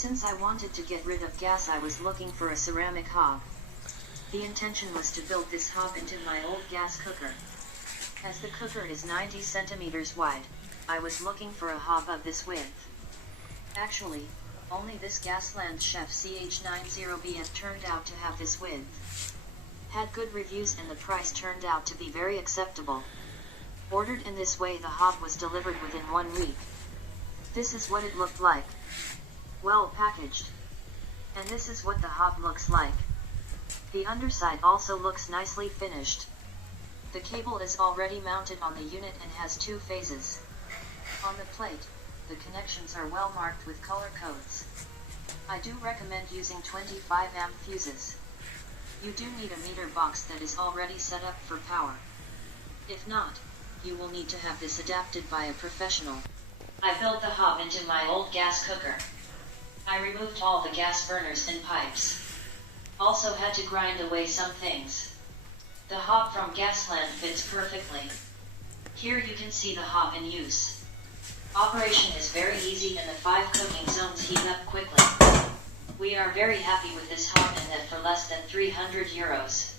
Since I wanted to get rid of gas, I was looking for a ceramic hob. The intention was to build this hob into my old gas cooker. As the cooker is 90 centimeters wide, I was looking for a hob of this width. Actually, only this GASLAND Chef CH90BF turned out to have this width. Had good reviews and the price turned out to be very acceptable. Ordered in this way, the hob was delivered within 1 week. This is what it looked like. Well packaged. And this is what the hob looks like. The underside also looks nicely finished. The cable is already mounted on the unit and has 2 phases. On the plate, the connections are well marked with color codes. I do recommend using 25 amp fuses. You do need a meter box that is already set up for power. If not, you will need to have this adapted by a professional. I built the hob into my old gas cooker. I removed all the gas burners and pipes. Also had to grind away some things. The hob from GASLAND fits perfectly. Here you can see the hob in use. Operation is very easy and the 5 cooking zones heat up quickly. We are very happy with this hob and that for less than €300.